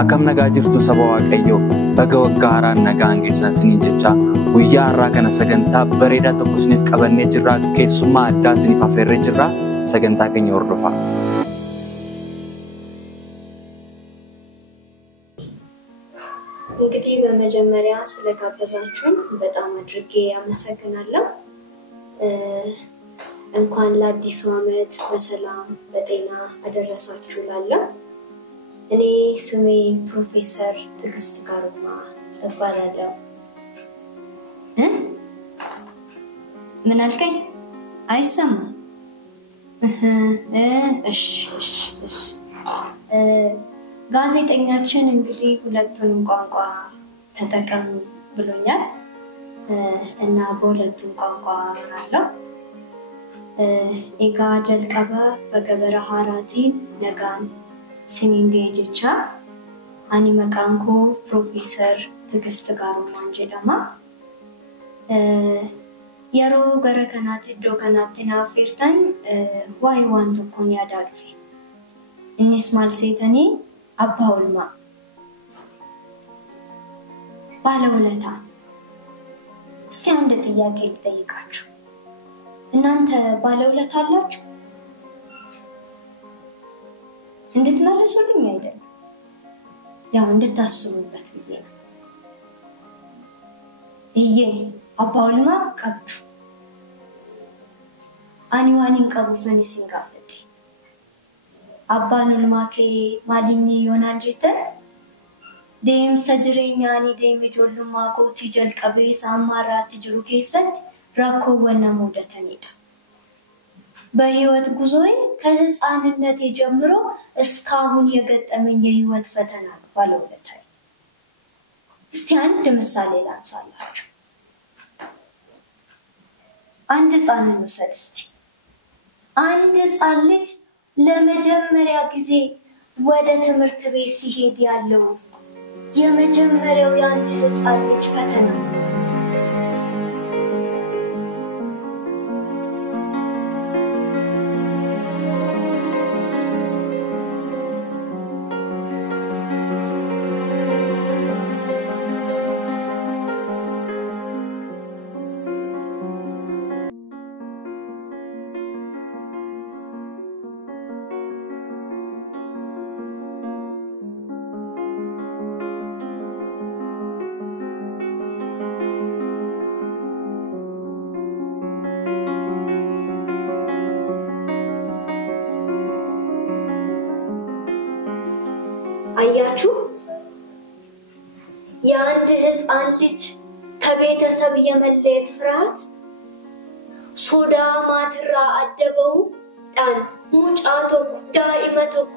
akkam nagaa jirtu saba waaqayyoo baga waggaa haaraan nagaan geessan isiniin jecha guyyaa har'aa kana sagantaa bareedaa tokko isiniif qabannee jirra keessummaa addaa isiniif affeerree jirra sagantaa keenya hordofaa. እንግዲህ በመጀመሪያ ስለጋበዛችሁኝ በጣም አድርጌ አመሰግናለሁ። እንኳን ለአዲሱ ዓመት በሰላም በጤና አደረሳችሁ ላለው እኔ ስሜ ፕሮፌሰር ትግስት ጋሩማ እባላለሁ። ምን አልከኝ? አይሰማ እሺ ጋዜጠኛችን እንግዲህ ሁለቱንም ቋንቋ ተጠቀሙ ብሎኛል እና በሁለቱም ቋንቋ አወራለሁ። ኤጋ ጀልቀባ በገበረ ሀራቲ ነጋን ሲኒንጌጅቻ አኒ መቃንኮ ፕሮፌሰር ትግስት ጋሩማ እንጀዳማ የሮ ገረከናት ዶ ከናትና ፈርታን ዋይ ዋንት ኮን ያዳልፊ እንስ ማልሴተኒ አባውልማ ባለውለታ እስቲ አንድ ጥያቄ ልጠይቃችሁ እናንተ ባለውለታ አላችሁ እንድትመልሱልኝ አይደለም ያው እንድታስቡበት ብዬ ነው ይሄ አባውልማ ቀብሩ አኒዋኒን ቀብሩን ሲንጋፈደ አባኑል ማኬ ማሊኒ ዮናንጀተ ደም ሰጅሬኛኒ ደም ጆሉማ ኮቲ ጀልቀቤ ሳማራት ጅሩ ከሰት ራኮ ወነሙደተኒዳ በህይወት ጉዞዬ ከህፃንነቴ ጀምሮ እስካሁን የገጠመኝ የህይወት ፈተና ባለውለታዬ እስቲ አንድ ምሳሌ ላንሳላችሁ አንድ ህፃን ወሰድስቲ አንድ ህፃን ልጅ ለመጀመሪያ ጊዜ ወደ ትምህርት ቤት ሲሄድ ያለው የመጀመሪያው ያንተ ህፃን ልጅ ፈተና አያችሁ ያንተ ህፃን ልጅ ከቤተሰብ የመለየት ፍርሃት ሶዳ ማትራ አደበው ዳን ሙጫቶ ዳኢመተኮ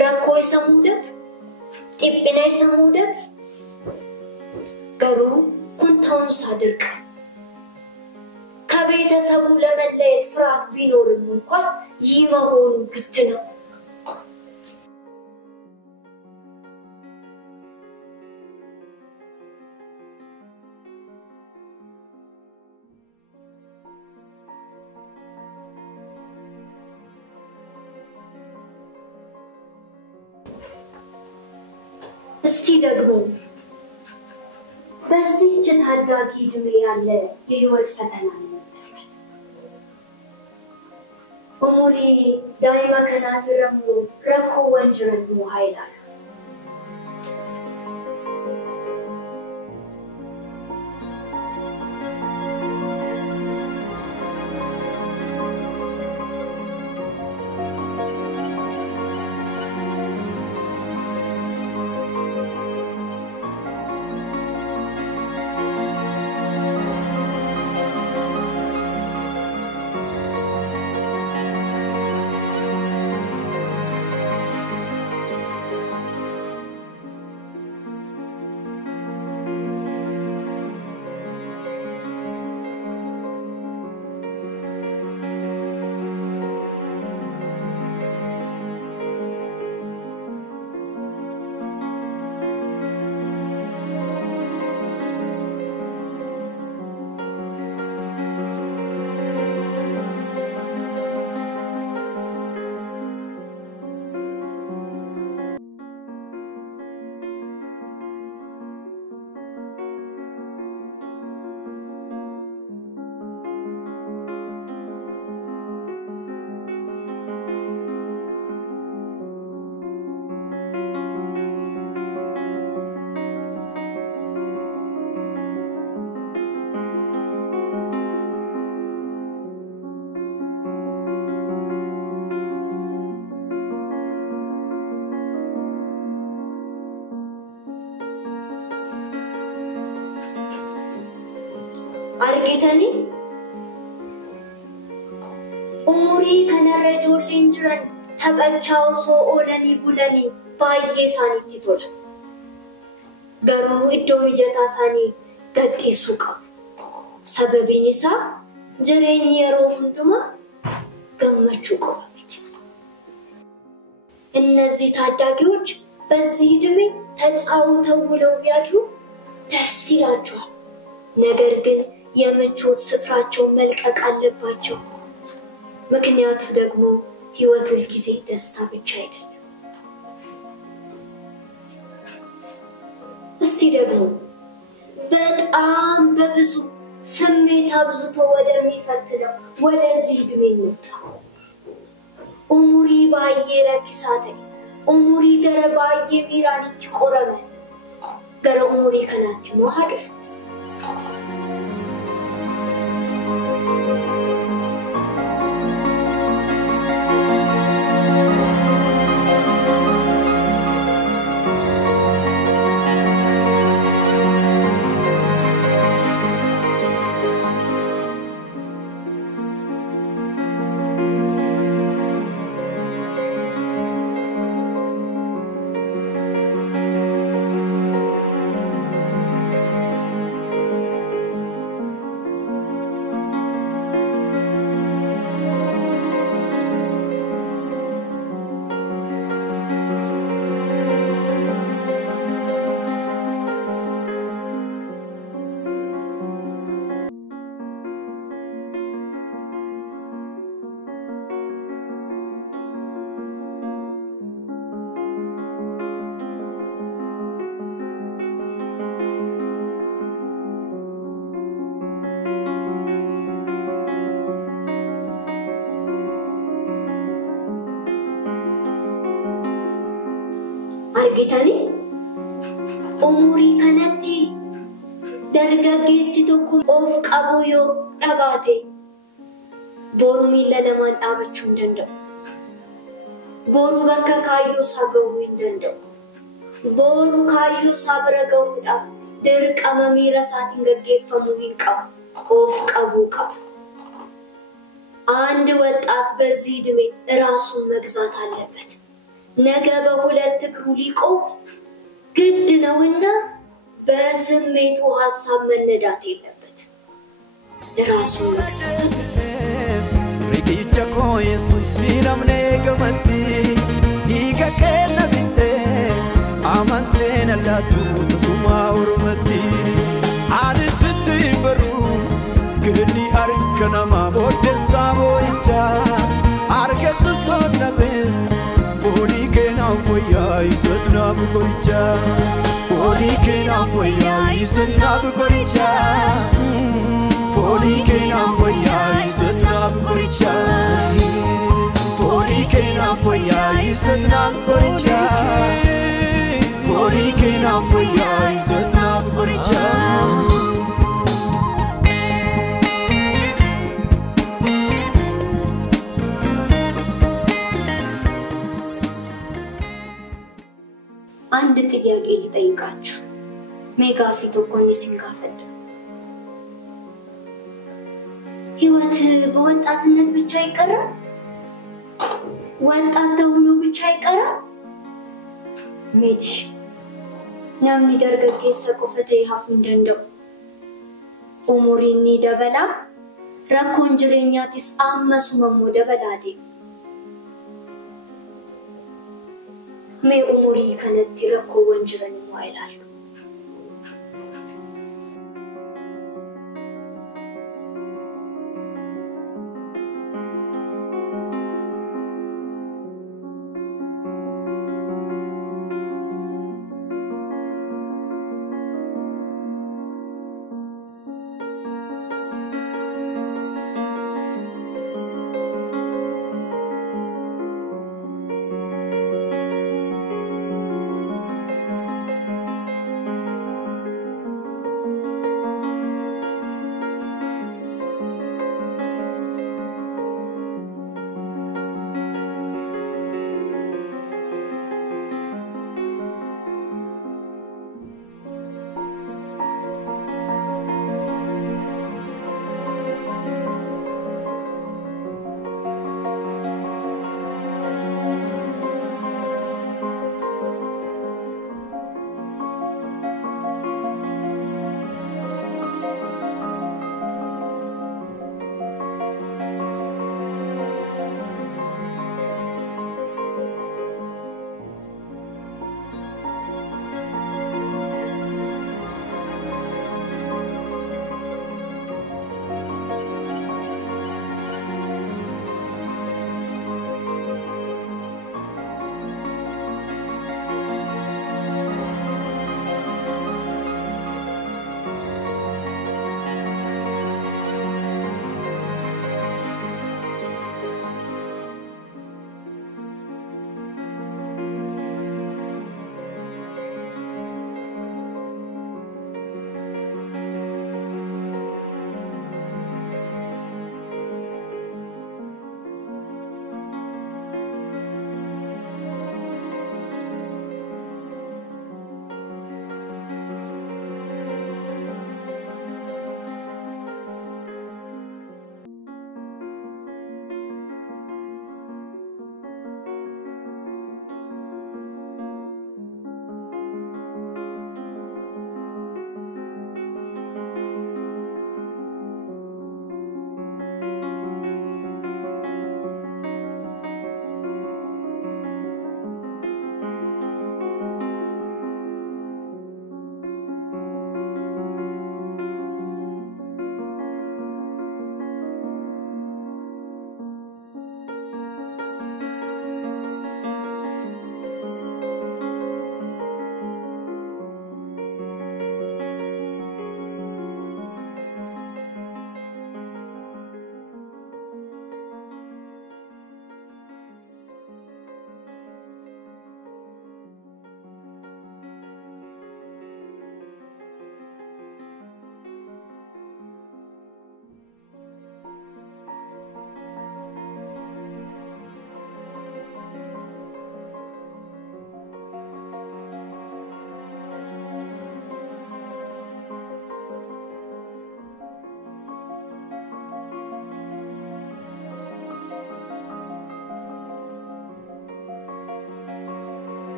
ረኮይ ሰሙደት ጢብናይ ሰሙደት ገሩ ኩንታውን ሳድርቅ ከቤተሰቡ ለመለየት ፍርሃት ቢኖርም እንኳን ይመሆኑ ግድ ነው እስቲ ደግሞ በዚህ ታዳጊ እድሜ ያለ የህይወት ፈተና ነው ኡሙሪ ዳይማ ከናትረሙ ረኮ ወንጀረኑ ኃይላ argitanii umurii kanarra ijoolleen jiran taphachaa osoo oolanii bulanii baay'ee isaanitti tola. Garuu iddoo mijataa isaanii gadhiisuu qabu. Sababiin isaa jireenyi yeroo hundumaa gammachuu qofa miti. እነዚህ ታዳጊዎች በዚህ ዕድሜ ተጫውተው ውለው ቢያድሩ ደስ ይላቸዋል። ነገር ግን የምቾት ስፍራቸውን መልቀቅ አለባቸው። ምክንያቱ ደግሞ ሕይወት ሁልጊዜ ደስታ ብቻ አይደለም። እስቲ ደግሞ በጣም በብዙ ስሜት አብዝቶ ወደሚፈትነው ወደዚህ ዕድሜ እንምጣ። ኡሙሪ ባዬ ረክሳተ ኡሙሪ ገረ ባዬ ሚራኒት ቆረመ ገረ ኡሙሪ ከናት ሞሐድፍ argitanii umurii kanatti dargaggeessi tokko of qabu yoo dhabaate boru miila lamaan dhaabachuu hin danda'u. Boru bakka kaayyoo isaa gahuu hin danda'u. Boru kaayyoo isaa bira gahuudhaaf dirqama miira isaatiin gaggeeffamuu hin qabu. Of qabuu qaba. አንድ ወጣት በዚህ ዕድሜ ራሱን መግዛት አለበት። ነገ በሁለት እግሩ ሊቆም ግድ ነውና በስሜቱ ሐሳብ መነዳት የለበት። ራሱን መግዛት ሪቂቸኮ ኢየሱስ ሲራምኔ ገመቲ ይከከነ ቢቴ አማንቴን አላቱ ተሱማ ኡርመቲ አልስት ይበሩ ግኒ አርከናማ ቦደሳ ቦይቻ አርገቱ ሶነብስ Foli che non vogliai, se non coriccia. Foli che non vogliai, se non coriccia. Foli che non vogliai, se non coriccia. Foli che non vogliai, se non coriccia. Foli che non vogliai, se non coriccia. አንድ ጥያቄ ልጠይቃችሁ ሜጋፊት ኮኒ ሲንጋፈድ ህይወት በወጣትነት ብቻ ይቀራል? ወጣት ተብሎ ብቻ ይቀራል? ሜቲ ናምኒ ደርገጌሰ ቆፈተ ይሃፍ እንደንደው ኡሙሪኒ ደበላ ረኮን ጅሬኛቲስ አመሱ መሞ ደበላዴ मैं उमरी कनती रखो वंजरन वाइलालु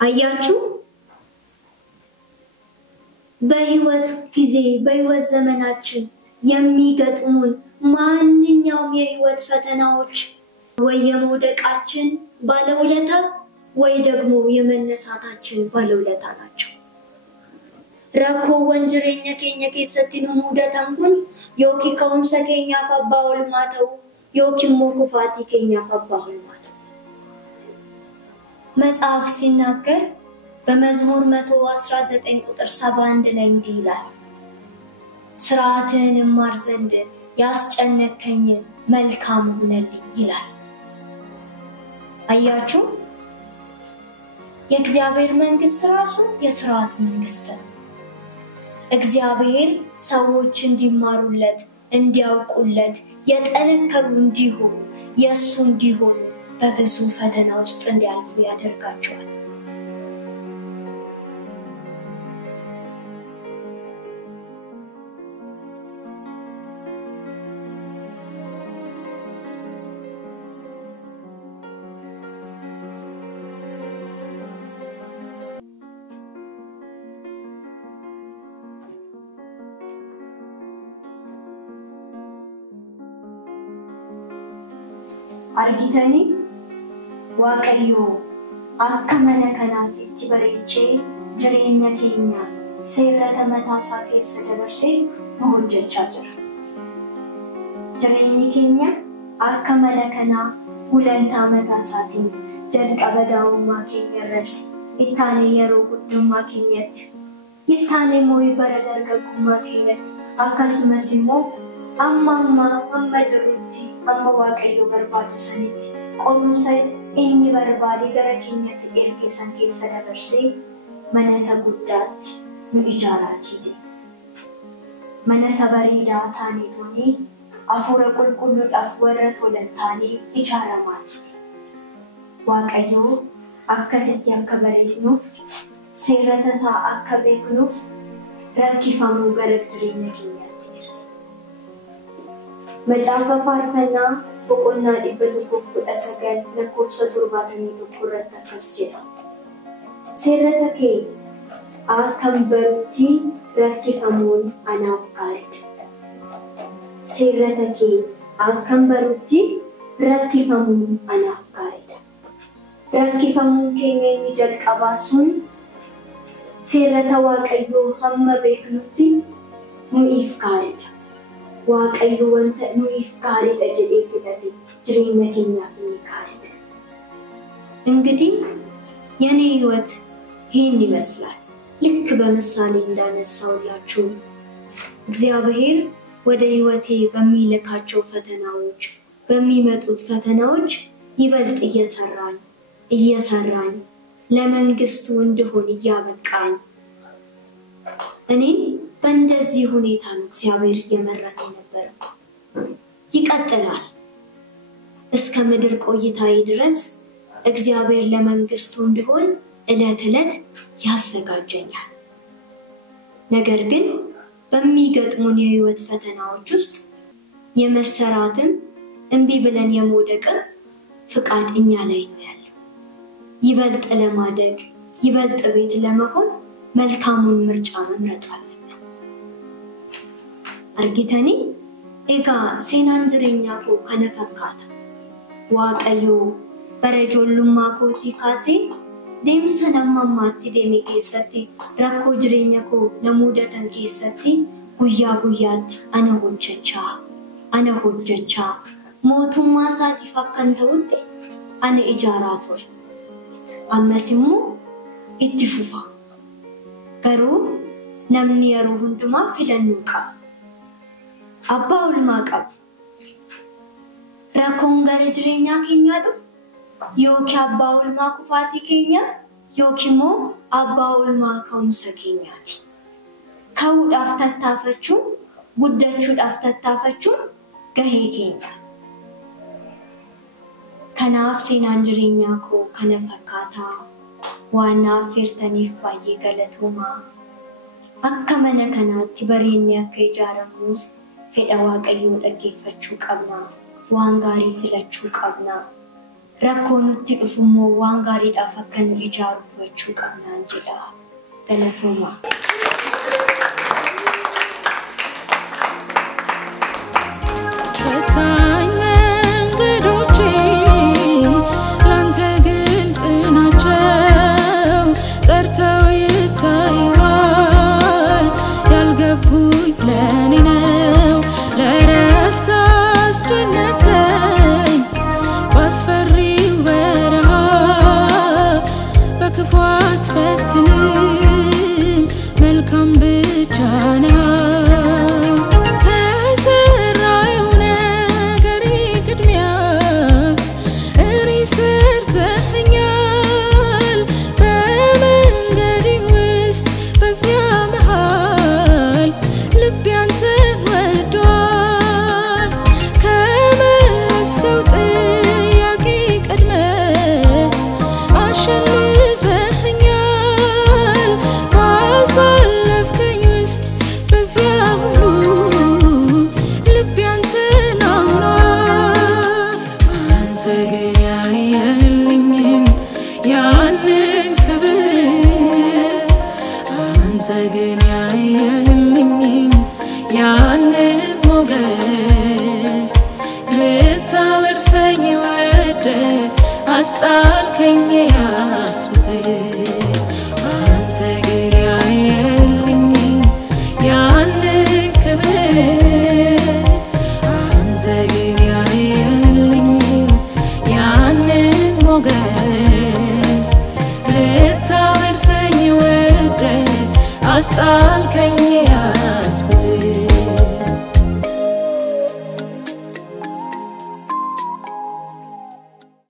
አያችሁ በህይወት ጊዜ በህይወት ዘመናችን የሚገጥሙን ማንኛውም የህይወት ፈተናዎች ወይ የመውደቃችን ባለውለታ ወይ ደግሞ የመነሳታችን ባለውለታ ናቸው። ረኮ ወንጀለኛ ከኛ ከሰቲኑ ሙዳታን ኩን ዮኪ ከውምሰ ከኛ ፈባውል ማተው ዮኪ ሞኩፋቲ ከኛ ፈባውል ማተው መጽሐፍ ሲናገር በመዝሙር 119 ቁጥር 71 ላይ እንዲህ ይላል ስርዓትን ማር ዘንድ ያስጨነቀኝ መልካም ሆነልኝ ይላል። አያችሁ የእግዚአብሔር መንግስት ራሱ የሥርዓት መንግስት ነው። እግዚአብሔር ሰዎች እንዲማሩለት እንዲያውቁለት የጠነከሩ እንዲሆኑ የሱ እንዲሆኑ በብዙ ፈተና ውስጥ እንዲያልፉ ያደርጋቸዋል። አርጊተኒ ዋቀዮ አከመነ ከናት ትበሬቼ ጅሬኛ ኬኛ ሴረተ መታሳ ከሰ ደበርሴ ሞጀቻ ጅር ጅሬኝ ኬኛ አከመነ ከና ሁለንታ መታሳቲ ጀልቀበዳው ማከየረል ኢታኔ የሮ ጉድማ ከኘት ኢታኔ ሞይ በረደርገጉማ ከኘት አካሱመሲሞ አማማ አመጅሩቲ አመዋቀዮ በርባዱ ሰኒት ቆምሰ ኢኒ በርባዲ ገረኪኘት ኤርኬሰን ከሰ ደበርሴ መነሰ ጉዳት ምኢጃራቲ መነሰ በሪዳ ታኔቶኒ አፉረ ቁልቁሉ ዳፍ ወረት ወለታኒ ኢጃራማቲ ዋቀዮ አከሰት ያከበረኝው ሴረተሳ አከበክኑፍ ረኪፋሙ ገረድሪኝ ነኪኛት መጫፈ ፋርፈና በቆና ዲበቱ ቆሰገል ለኮርሰ ቱርባተኒ ተቆረጠ ከስጀታ ሴረተኬ አከምበሩቲ ረኪፋሙን አናፍቃሪት ሴረተኬ አከምበሩቲ ረኪፋሙን አናፍቃሪት ረኪፋሙን ከኘኒ ጀልቀባሱን ሴረተ ዋቀዮ ሀመ ቤክኑቲ ሙኢፍ ካሪት ዋቀዩ ወንተ ኑይፍ ካሪ ተጀዴ ፍለቲ ጅሬኛ ከኛ ካሪ እንግዲህ የኔ ህይወት ይሄን ይመስላል። ልክ በምሳሌ እንዳነሳውላችሁ እግዚአብሔር ወደ ህይወቴ በሚልካቸው ፈተናዎች በሚመጡት ፈተናዎች ይበልጥ እየሰራኝ ለመንግስቱ እንደሆነ ያበቃኝ እኔ በእንደዚህ ሁኔታ ነው እግዚአብሔር እየመራኝ ነበር። ይቀጥላል እስከ ምድር ቆይታዬ ድረስ እግዚአብሔር ለመንግስቱ እንደሆነ እለት ያዘጋጀኛል። ነገር ግን በሚገጥሙን የህይወት ፈተናዎች ውስጥ የመሰራትም እንቢ ብለን የመውደቅም ፍቃድ እኛ ላይ ነው ያለው። ይበልጥ ለማደግ ይበልጥ ቤት ለመሆን መልካሙን ምርጫ መምረጥ አለብን። አርጊተኒ ኤጋ ሴናንጅሬኛ ኮ ከነፈካታ ዋቀዮ በረጆሉማ ኮቲ ካሴ ደምሰናማማቲ ደሜ ከሰቲ ረኮ ጅሬኛ ኮ ለሙደተን ከሰቲ ጉያት አነ ሆጀቻ ሞቱማ ሳቲ ፈከንተውት አነ ኢጃራቶ አመሲሙ ኢትፉፋ ገሩ ነምኒ የሩ ሁንዱማ ፊለኑቃ አባውል ማቀብ ረኮን ገረ ጅሬኛ ከኛ ዱፍ ዮኪ አባውል ማኩፋቲ ከኛ ዮኪሞ አባውል ማከውምሰ ከኛቲ ከውድ አፍተታፈቹ ጉዳቹ ዳፍተታፈቹ ገሄ ከኛ ከናፍ ሴናንጅሬኛ ኮ ከነፈካታ ዋና ፊርተኒፍ ባዬ ገለቱማ አከመነ ከናቲ በሬኛ ከጃረሙ ፌዳ ዋቀዩ ደገፈቹ ቀብና ዋንጋሪ ፍለቹ ቀብና rakkoon nutti dhufummoo waan gaariidhaaf akka nu ijaaru gochuu qabnaan jedha. Galatooma. Astal kanya asli